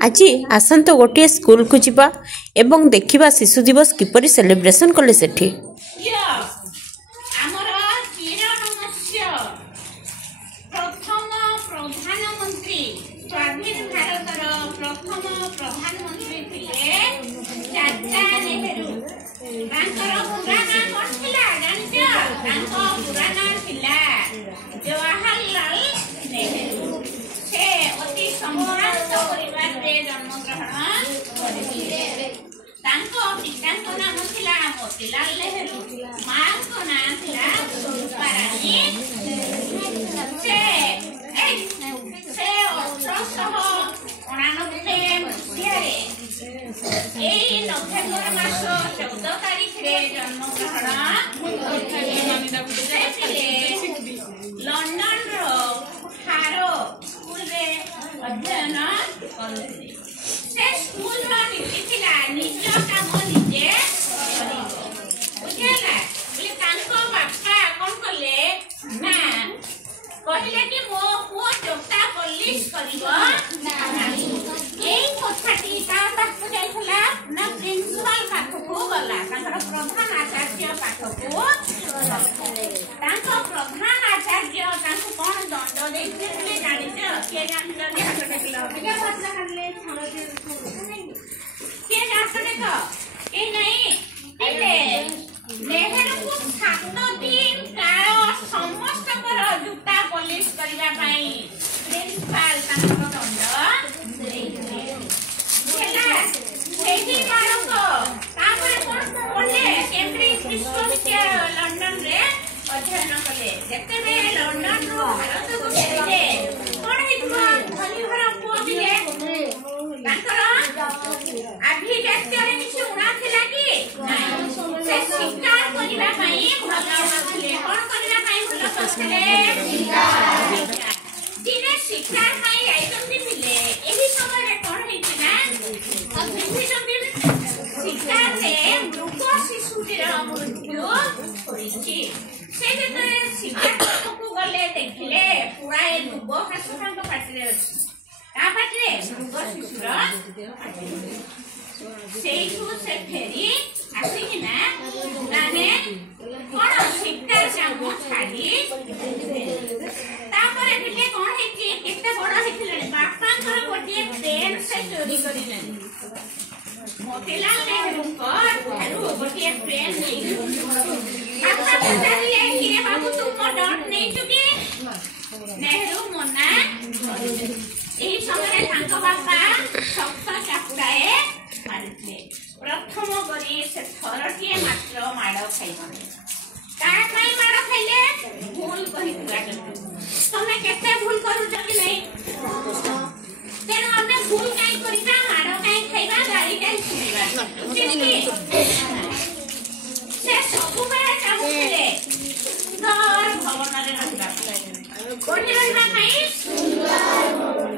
आज आसत गोटे स्कूल को जीवा एवं देखिबा शिशु दिवस किपरि सेलिब्रेशन कले सेठी। मोतीलाल नेहरू मां को नाम था स्वरूपारानी से 1899 मसीहारे एई नवेम्बर मास 14 तारिख रे जन्म ग्रहण लंडन रो हारो स्कूल रे अध्ययन करले। से स्कूल रो नीति थिला निज काम निजे कहले कि मो पुओ जोता पुलिस करिवो एई कथाटी ता पाखु जाइखला ना प्रिंसिपल पाखु गला तांकर प्रधान आचार्य पाखु तांको प्रधान आचार्य तांको कोन दंड देइथिले जानि छ के जानि हाथ टेकिलो के घटना करले के जासने तो ए नहीं एते नेहरू को 7 दिन काल समस्त पर जुटा पुलिस करिवा पई प्रिंसिपल तांको दंड देला एही मानको तापर कोन बोले केम्ब्रिज विश्वविद्यालय लंडन रे अध्ययन कले। जते बे लंडन रो भारत को फेरिले कोन हितवा धनी घर पुओ बिले तांकर अभिव्यक्तिरे किछ उना थिला कि नाही से शिकार करिवा पई भगा नथिले कोन करिवा पई भलो करथिले दिने शिकार पई आइतंती थिले। एही समय रे कोन हितिना शिकार रे मृग शिशुटीर मृत्यु होइछि। से जते शिकार को गले देखिले पूरा ए दुब हासु तांको पाटिरे अछि ता पाटिरे मृग शिशुर सेठू से फेरी आसिकिना माने कोन शिकार जामु छाडी तापरे बिले कोन हेछि केते बड़ हेथिले बापांकर गोटिए पेन से चोरी करिले मोतीलाल नेहरू को गोटिए पेन नहीं बापा पचारिले कि बाबू तुम डॉट नहीं चुकी नेहरू मना एही समय तांको बापा सख्त चापुडाए मारिले। प्रथम करी से थरटिए मात्र माड़ खाइबने का काई माड़ खाइले भूल कहि पूरा तमे केते भूल करू जकी नहीं तेनो हमने भूल काई करिता माड़ काई खाइबा गाड़ी काई छुइबा उचित से सबु बेले चाहुले सुंदर भवन रे रहबा कोठी रहबा काई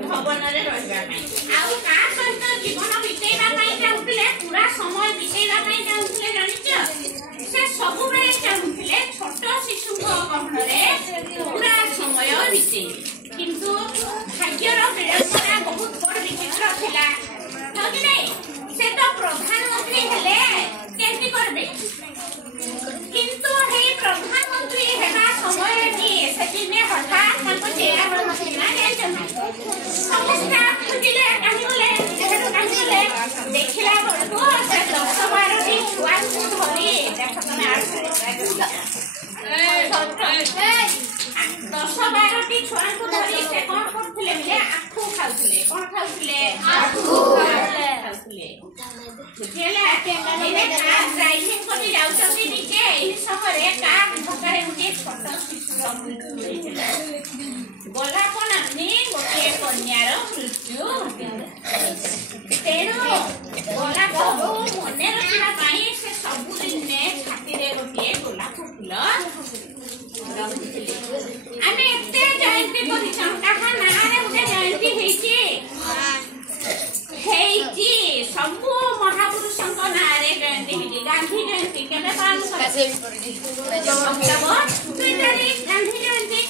भवन रे रहबा काई आउ का सहित जीवन बितेबा काई चाहुले पूरा समय बितेबा काई चाहुले जानिछ से सबु बेले चाहुले छोट शिशु गहन रे पूरा समय बिते किंतु भाग्यर विडंबना बहुत बड़ विचित्र थिला कि नहीं से तो प्रधानमंत्री हेले केति करबे किंतु हे प्रधानमंत्री हेबा समय भी सेदिने हठात ताको चेहरा पर मथिना जायछन समस्त खुदिले काहिले काहिले देखिला बडको से 10-12 टी छुआ धरी देखो तमे 10-12 टी छुआ को धरी से कोन करथिले मिले आखु खाउथिले कोन खाउथिले आखु खाउथिले बुझिला एने कार ड्राइविंग करि जाउछथि निके एही समय कार धक्कारे गुटे छोट शिशुर मृत्यु होइଥିଲା बोला कोन अपनी गोटे कन्यार मृत्यु तेरो बोला बहु मने रखिबा पई से सबु दिन छाती रे गोटे गोलाप फूल आमे एते जयंती करि चंका ना रे गोटे जयंती हेइची सबु महापुरुषंक नारे जयंती हेइची गांधी जयंती केबे पालन करसे गांधी जयंती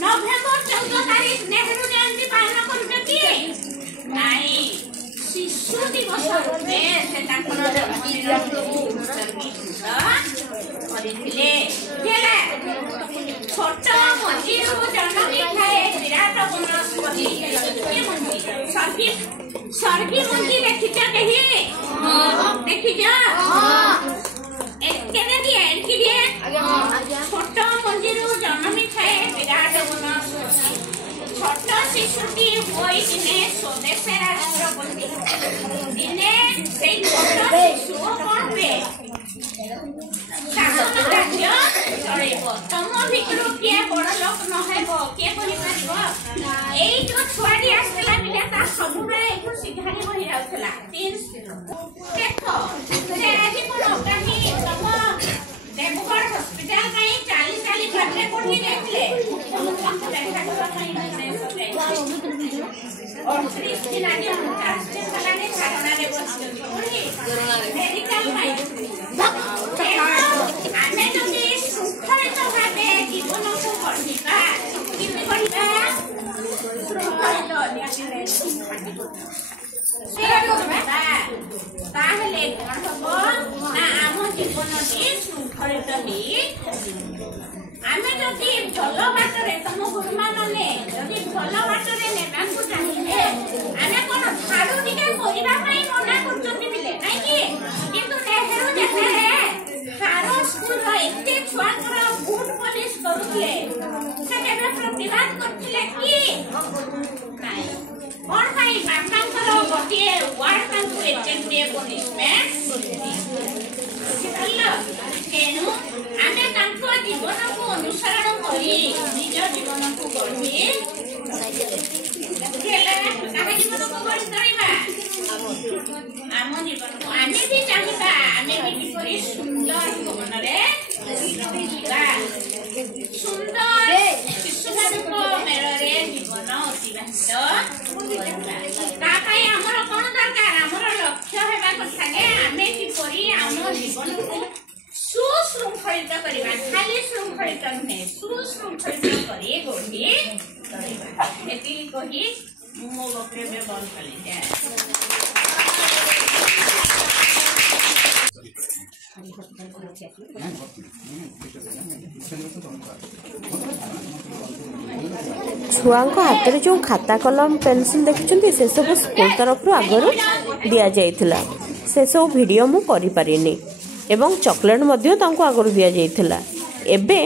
नवेम्बर 14 तारिख नेहरू जयंती पालन करबे कि नाही शिशु दिवस रूपे से तांकर जन्मदिन କରିଥିଲେ छोट मंजी जन्मी थाए विराट वनस्पति सर्गी मंजी देखिछ कही देखिछ छोट मंजी जन्मी थाए विराट वनस्पति छोट शिशुटी होई दिने स्वदेश राष्ट्रपति दिने से छोट शिशु कौन पे शासन राज्य चलेब तुम भितर किए बड़ लोक नहेब किए कहि जो छुआटी आसला बिले ता सब बेले एठु सिघारी बहि जाउतला देखो से आज कोन काहि तुम देवगढ़ हॉस्पिटल काई 40 घंटे पढ़ी जाइले देखा करबा काई और 30 दिन आगे हम राष्ट्रीय कलाने धारणा रे बसते मेडिकल पाई आमे जदि सुखरित भाबे जीवन को पढ़िबा किति पढ़िबा ताहले कोन हबो ना आम जीवनटी सुखरित ही आमे जदि भल बाटरे तम गुरुमा माने जदि भल बाटरे नेबाकू चाहिए आमे कोन झाड़ू टिके करिबा पई मना करचोती बिले नै कि किंतु नेहरू जेते हारो स्कूल रो एते छुआ कर बूट पॉलिश करूले से केबे प्रतिवाद करथिले कि नै कोन भाई बापा करो गोटिए वार्ड तांकु एते गुडे पनिशमेंट करथिले केनु आमे तांको जीवन को अनुसरण करी निज जीवन को गढ़ी केला काहे जीवन को गढ़ी करबा आम जीवन को आमे भी चाहिबा आमे भी किपरि सुंदर जीवन रे रहिबा सुंदर शिशुମାନଙ୍କୁ मेरे जीवन अतिबाहित ता पाई हमर कोन दरकार हमर लक्ष्य हेबा କଥା जे आमे किपरि आम जीवन को सुशृंखलित करिबा खाली शृंखलित नुहे सुशृंखलित करी गोटी करिबा एति कहि मो वक्तव्य बंद कली जाय छुआंको हाथ में जो खाता कलम पेंसिल देखुं से सब स्कूल तरफ आगर दि जाइथिला से सब वीडियो मु करि पारिनी एवं चॉकलेट मध्य तांको आगर दि जाइथिला एबे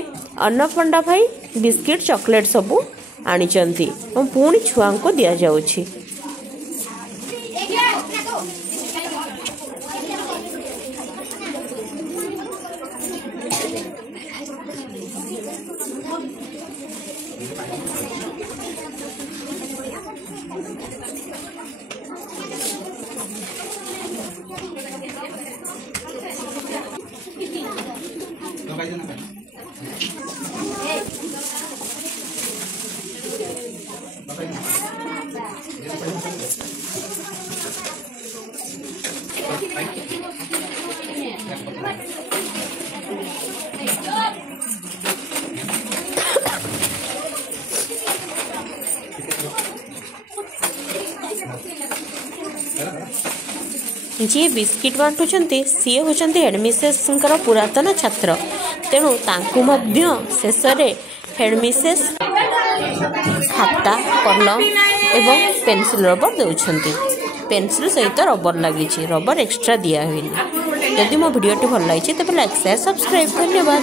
अन्नपूर्णा भाई बिस्किट चॉकलेट सब आनिचंती पुणी छुआंको दिया जाउछि जी बिस्किट बांटुंट सी होती हेडमिसेस पुरातन छात्र तेणु शेष में हेडमिसेस खाता कलम एवं पेंसिल रबर दौरान पेंसिल सहित रबर लगी रबर एक्स्ट्रा दिया हुई जदि मो भिडियोटी भल लगी तेज लाइक शेयर सब्सक्राइब धन्यवाद।